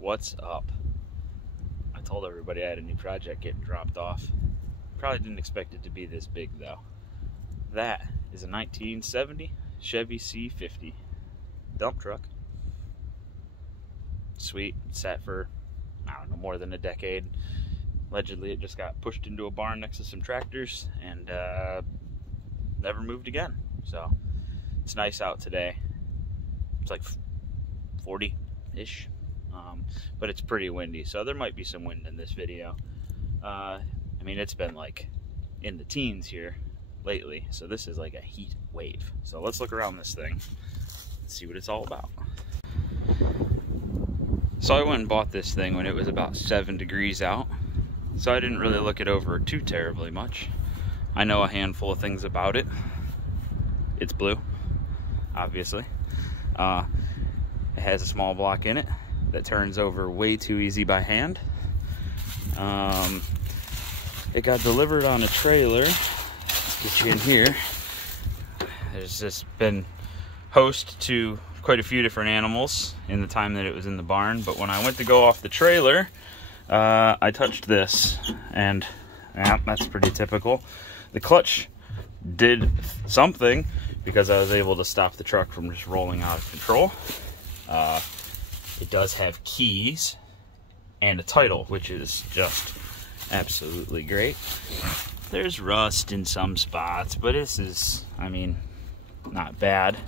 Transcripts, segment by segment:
What's up? I told everybody I had a new project getting dropped off. Probably didn't expect it to be this big though. That is a 1970 Chevy C50 dump truck. Sweet, sat for, I don't know, more than a decade. Allegedly it just got pushed into a barn next to some tractors and never moved again. So it's nice out today. It's like 40-ish. But it's pretty windy, so there might be some wind in this video. I mean, it's been like in the teens here lately, so this is like a heat wave. So let's look around this thing and see what it's all about. So I went and bought this thing when it was about 7 degrees out, so I didn't really look it over too terribly much. I know a handful of things about it. It's blue, obviously. It has a small block in it that turns over way too easy by hand. It got delivered on a trailer. Let's get you in here. There's just been host to quite a few different animals in the time that it was in the barn, but when I went to go off the trailer, I touched this, and yeah, that's pretty typical. The clutch did something because I was able to stop the truck from just rolling out of control. It does have keys and a title, which is just absolutely great. There's rust in some spots, but this is, I mean, not bad.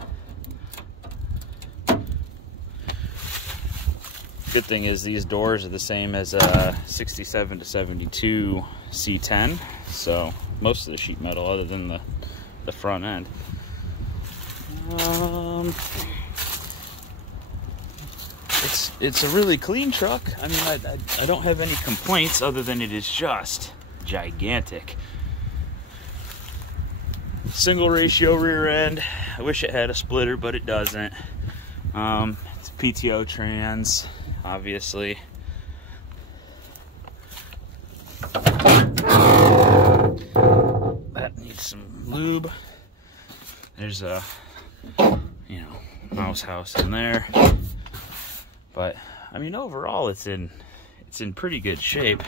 Good thing is these doors are the same as a 67 to 72 C10, so most of the sheet metal other than the front end. It's a really clean truck. I mean, I don't have any complaints other than it is just gigantic. Single ratio rear end. I wish it had a splitter, but it doesn't. It's PTO trans, obviously. That needs some lube. There's a, mouse house in there. But I mean, overall, it's in pretty good shape.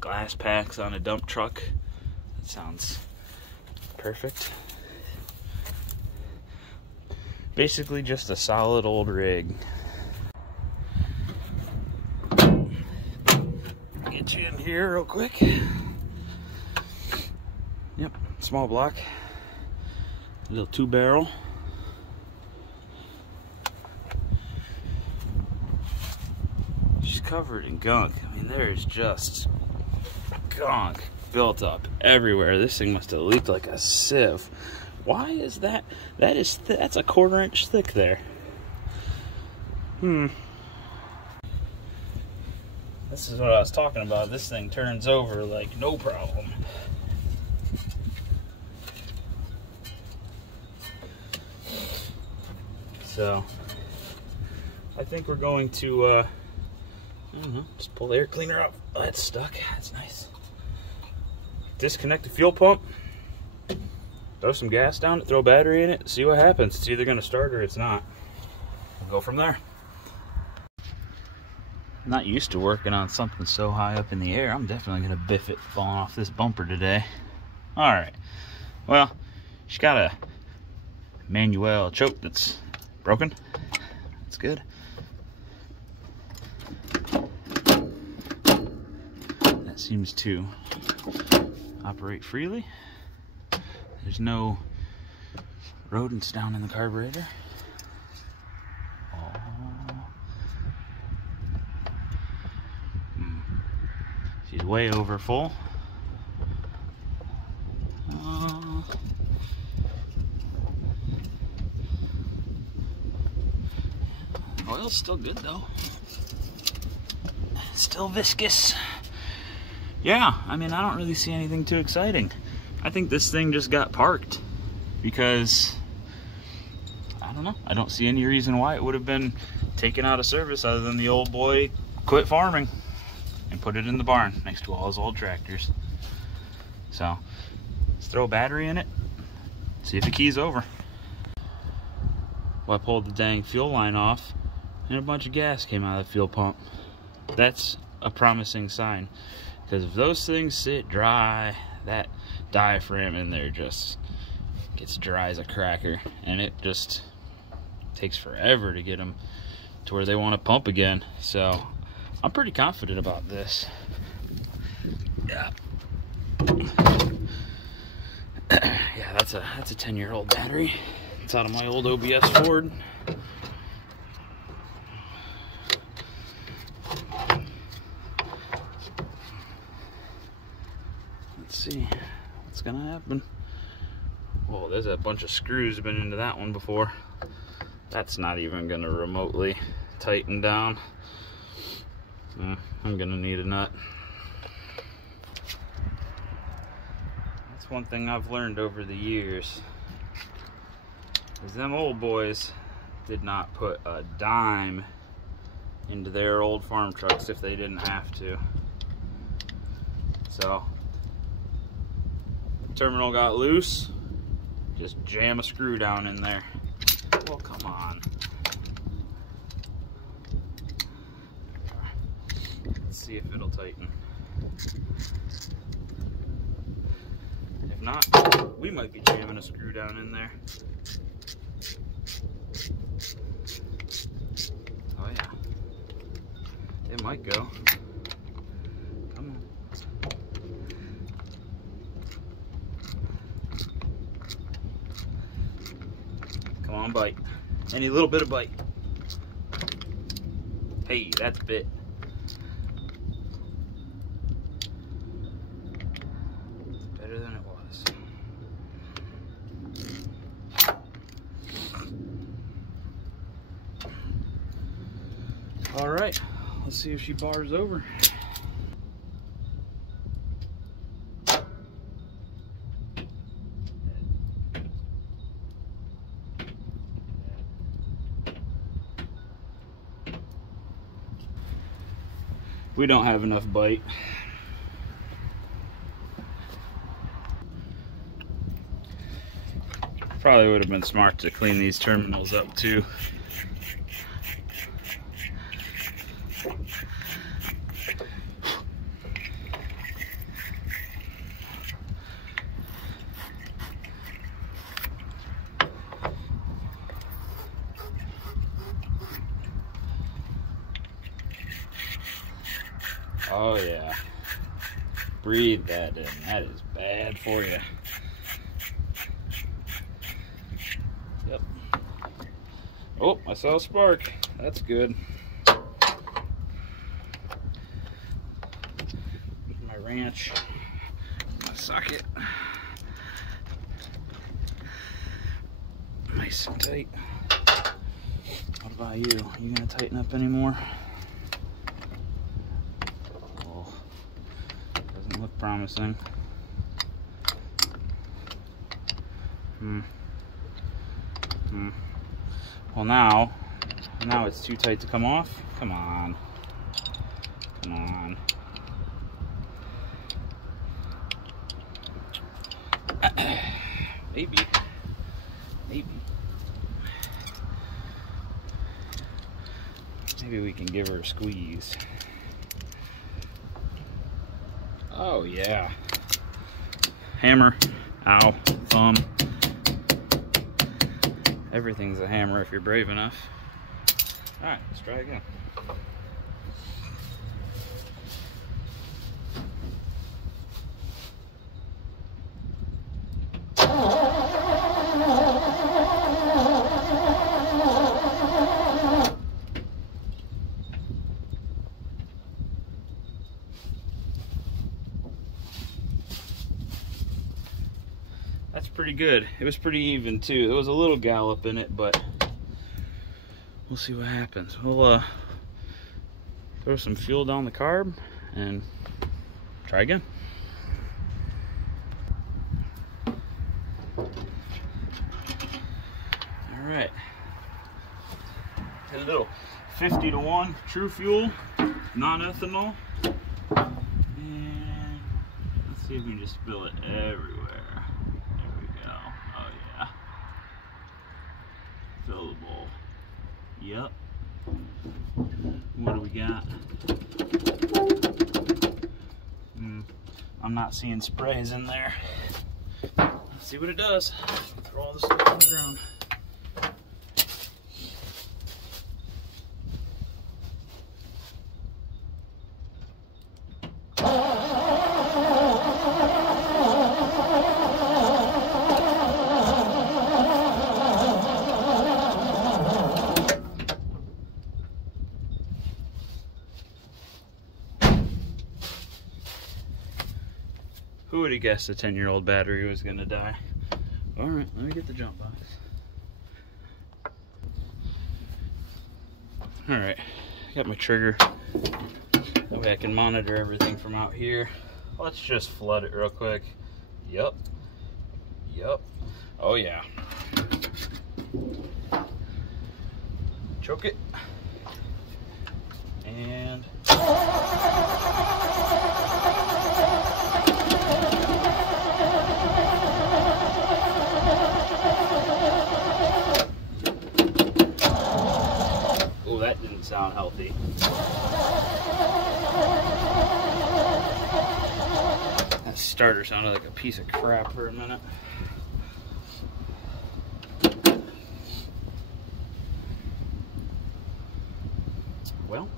Glass packs on a dump truck. That sounds perfect. Basically, just a solid old rig. Get you in here real quick. Yep, small block. Little 2-barrel. Covered in gunk. I mean, there is just gunk built up everywhere. This thing must have leaked like a sieve. Why is that? That's a 1/4 inch thick there. This is what I was talking about. This thing turns over like no problem. So I think we're going to just pull the air cleaner up. Oh, that's stuck. That's nice. Disconnect the fuel pump. Throw some gas down it. Throw a battery in it. See what happens. It's either going to start or it's not. We'll go from there. I'm not used to working on something so high up in the air. I'm definitely going to biff it falling off this bumper today. Alright. Well, she's got a manual choke that's broken. That's good. Seems to operate freely. There's no rodents down in the carburetor. She's way over full. Oil's still good though. Still viscous. Yeah, I mean, I don't really see anything too exciting. I think this thing just got parked because, I don't know, I don't see any reason why it would have been taken out of service other than the old boy quit farming and put it in the barn next to all his old tractors. So, let's throw a battery in it, see if it keys over. Well, I pulled the dang fuel line off and a bunch of gas came out of the fuel pump. That's a promising sign, because if those things sit dry, that diaphragm in there just gets dry as a cracker, and it just takes forever to get them to where they want to pump again. So I'm pretty confident about this. Yeah. Yeah, that's a 10-year-old battery. It's out of my old OBS Ford. Let's see what's gonna happen. Whoa, there's a bunch of screws been into that one before. That's not even gonna remotely tighten down. I'm gonna need a nut. That's one thing I've learned over the years, is them old boys did not put a dime into their old farm trucks if they didn't have to. So, terminal got loose, just jam a screw down in there. Well, come on. Let's see if it'll tighten. If not, we might be jamming a screw down in there. Oh yeah. It might go. Come on. Come on, bite. Any little bit of bite. Hey, that's bit. Better than it was. All right, let's see if she bars over. We don't have enough bite. Probably would have been smart to clean these terminals up too. Oh yeah, breathe that in. That is bad for you. Yep. Oh, I saw a spark. That's good. Here's my wrench, my socket. Nice and tight. What about you? Are you gonna tighten up anymore? Look promising. Well, now it's too tight to come off. Come on. Come on. Maybe. Maybe we can give her a squeeze. Oh yeah. Hammer. Ow. Thumb. Everything's a hammer if you're brave enough. Alright, let's try again. That's pretty good. It was pretty even too. There was a little gallop in it, but we'll see what happens. We'll throw some fuel down the carb and try again. All right. Hit a little 50-to-1 true fuel, non-ethanol. And let's see if we can just spill it everywhere. There we go. Oh yeah. Fill the bowl. Yep. What do we got? I'm not seeing sprays in there. Let's see what it does. Throw all this stuff on the ground. Who would have guessed a 10-year-old battery was going to die? All right, let me get the jump box. All right, got my trigger. That way I can monitor everything from out here. Let's just flood it real quick. Yep. Yep. Oh yeah. Choke it. And oh, that didn't sound healthy. That starter sounded like a piece of crap for a minute. Well,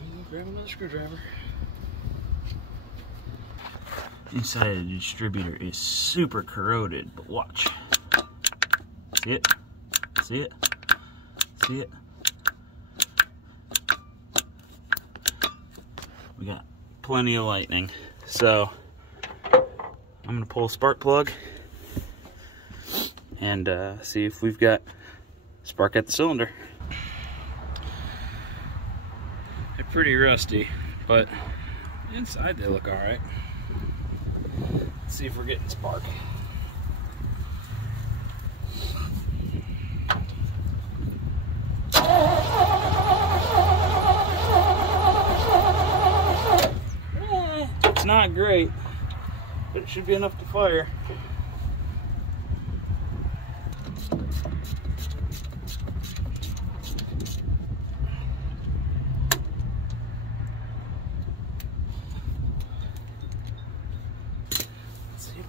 I'm gonna grab another screwdriver. Inside of the distributor is super corroded, but watch. See it? See it? See it? We got plenty of lightning. So I'm gonna pull a spark plug and see if we've got spark at the cylinder. They're pretty rusty, but inside they look all right. Let's see if we're getting spark. It's not great, but it should be enough to fire.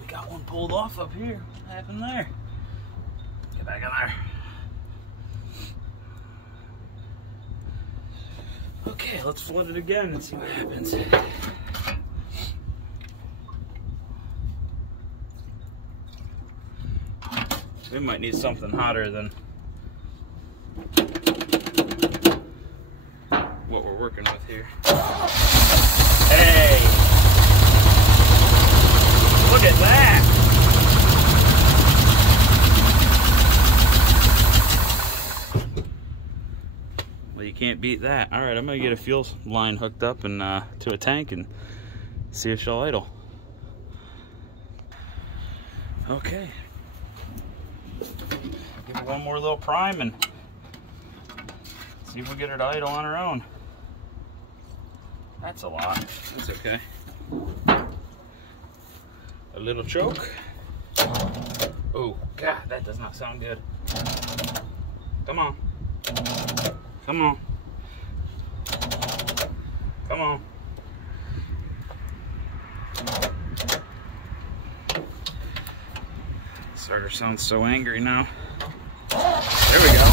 Got one pulled off up here. What happened there? Get back in there. Okay, let's flood it again and see what happens. We might need something hotter than what we're working with here. Hey! Look at that! Well, you can't beat that. All right, I'm gonna get a fuel line hooked up and to a tank and see if she'll idle. Okay. Give her one more little prime and see if we get her to idle on her own. That's a lot. That's okay. A little choke. Oh, God, that does not sound good. Come on. Come on. Come on. Starter sounds so angry now. There we go.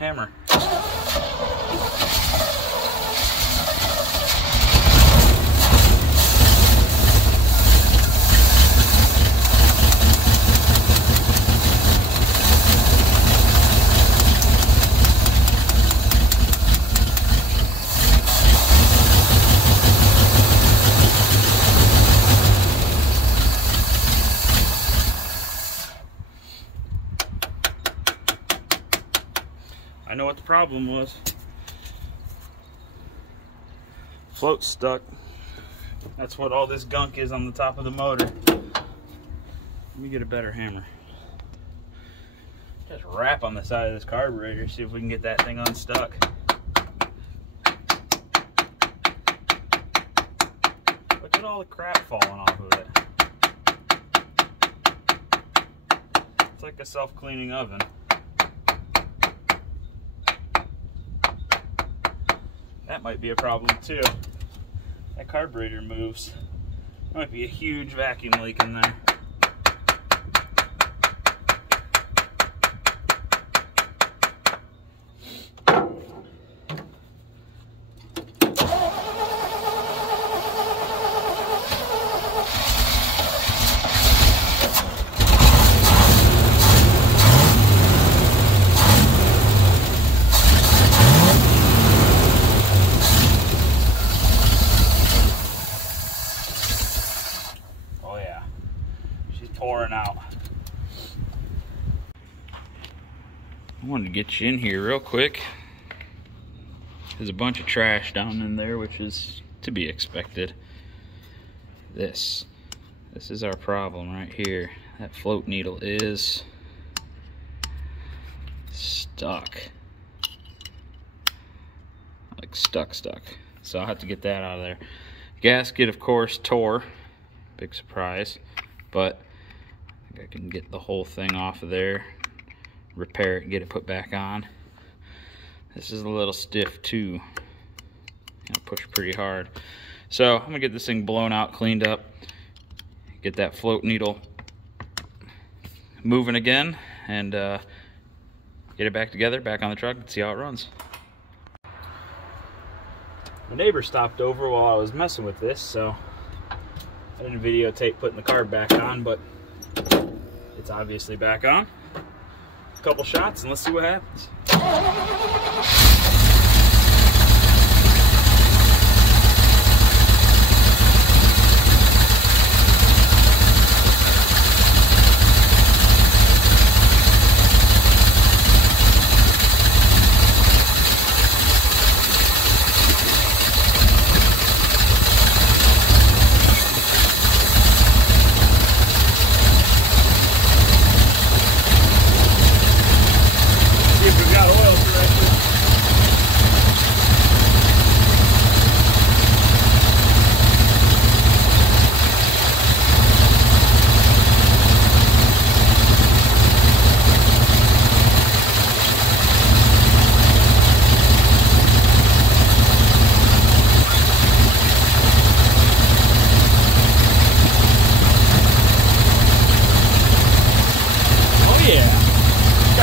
Hammer. problem was. Float stuck. That's what all this gunk is on the top of the motor. Let me get a better hammer. Just rap on the side of this carburetor, see if we can get that thing unstuck. Look at all the crap falling off of it. It's like a self-cleaning oven. That might be a problem too. That carburetor moves. Might be a huge vacuum leak in there. Pouring out. I wanted to get you in here real quick. There's a bunch of trash down in there, which is to be expected. This is our problem right here. That float needle is stuck. Like stuck. So I'll have to get that out of there. Gasket, of course, tore. Big surprise. But I can get the whole thing off of there, repair it, and get it put back on. This is a little stiff too. Gotta push pretty hard. So I'm gonna get this thing blown out, cleaned up, get that float needle moving again, and get it back together, back on the truck, and see how it runs. My neighbor stopped over while I was messing with this, so I didn't videotape putting the carb back on, but it's obviously back on. A couple shots and let's see what happens.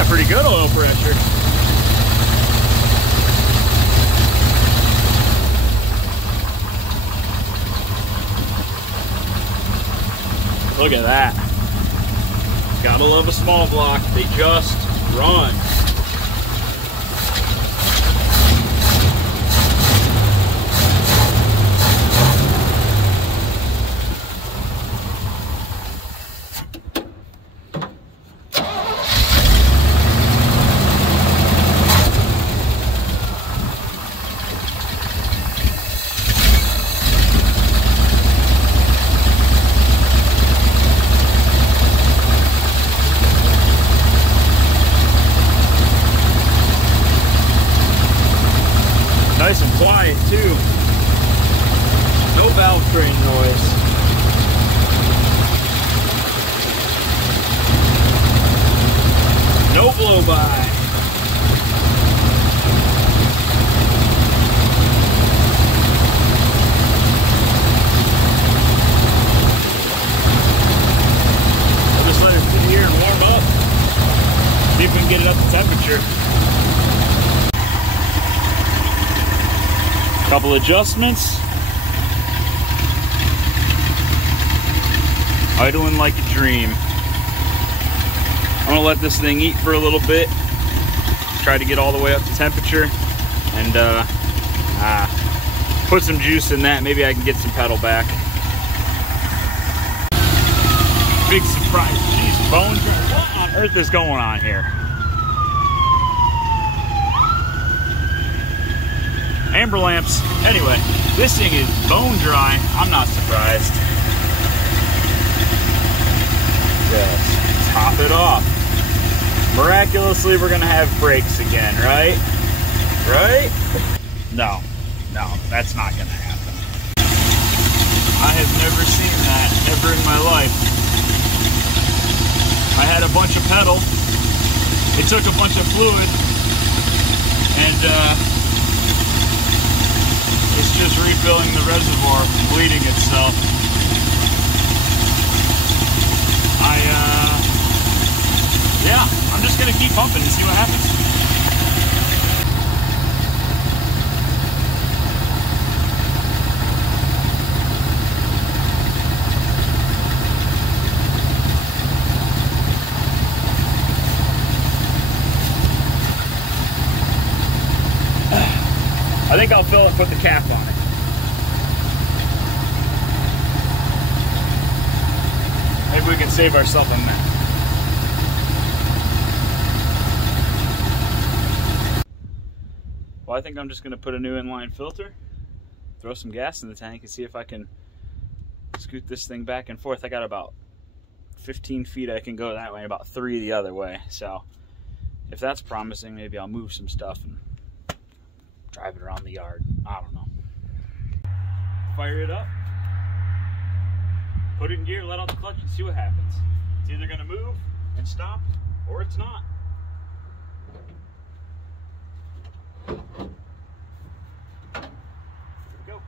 Pretty good oil pressure. Look at that. Gotta love a small block. They just run. Nice and quiet too. No valve train noise. No blow by. I'll just let it sit here and warm up. See if we can get it up to temperature. Couple adjustments. Idling like a dream. I'm gonna let this thing eat for a little bit. Try to get all the way up to temperature and put some juice in that. Maybe I can get some pedal back. Big surprise. Jeez, bones. What on earth is going on here? Amber lamps. Anyway, this thing is bone dry. I'm not surprised. Just top it off. Miraculously, we're gonna have brakes again, right? Right? No, that's not gonna happen. I have never seen that ever in my life. I had a bunch of pedal. It took a bunch of fluid, and it's just refilling the reservoir, bleeding itself. Yeah, I'm just gonna keep pumping and see what happens. I think I'll fill and put the cap on it. Maybe we can save ourselves a mess. Well, I think I'm just going to put a new inline filter, throw some gas in the tank, and see if I can scoot this thing back and forth. I got about 15 feet I can go that way, about 3 the other way. So if that's promising, maybe I'll move some stuff and drive it around the yard. I don't know. Fire it up, put it in gear, let out the clutch, and see what happens. It's either going to move and stop, or it's not. Here we go.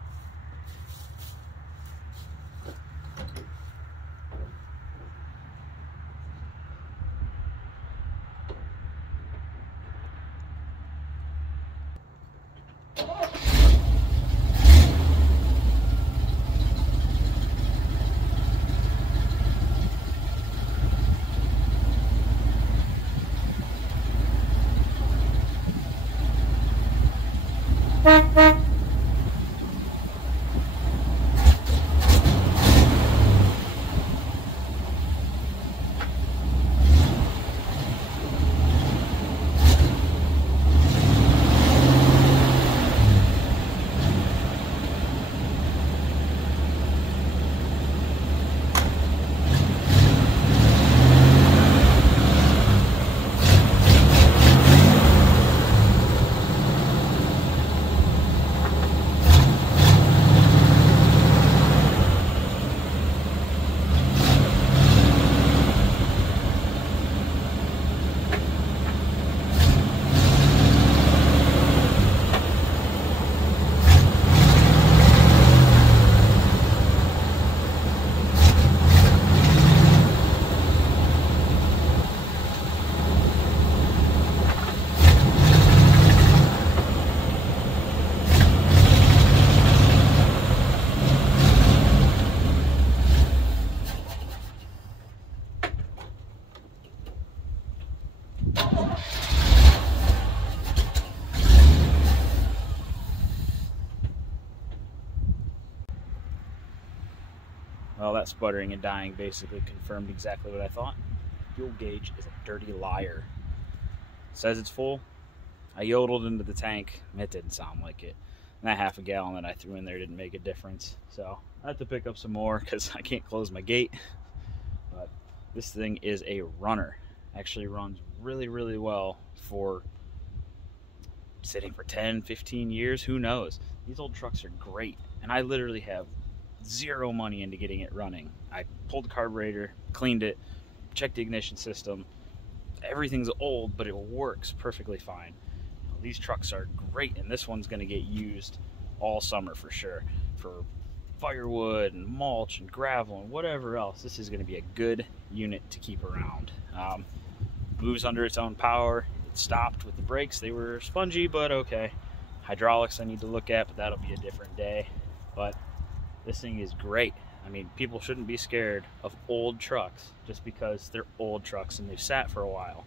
Well, that sputtering and dying basically confirmed exactly what I thought. Fuel gauge is a dirty liar. It says it's full. I yodeled into the tank. It didn't sound like it. And that half a gallon that I threw in there didn't make a difference. So I have to pick up some more because I can't close my gate. But this thing is a runner. Actually runs really, really well for sitting for 10, 15 years. Who knows? These old trucks are great. And I literally have zero money into getting it running. I pulled the carburetor, cleaned it, checked the ignition system. Everything's old, but it works perfectly fine. These trucks are great, and this one's going to get used all summer for sure. For firewood and mulch and gravel and whatever else, this is going to be a good unit to keep around. Moves under its own power. It stopped with the brakes. They were spongy, but okay. Hydraulics I need to look at, but that'll be a different day. But this thing is great. I mean, people shouldn't be scared of old trucks just because they're old trucks and they've sat for a while.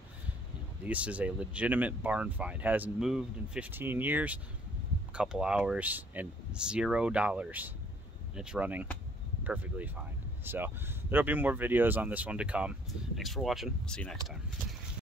You know, this is a legitimate barn find. Hasn't moved in 15 years, a couple hours, and $0. And it's running perfectly fine. So there'll be more videos on this one to come. Thanks for watching. See you next time.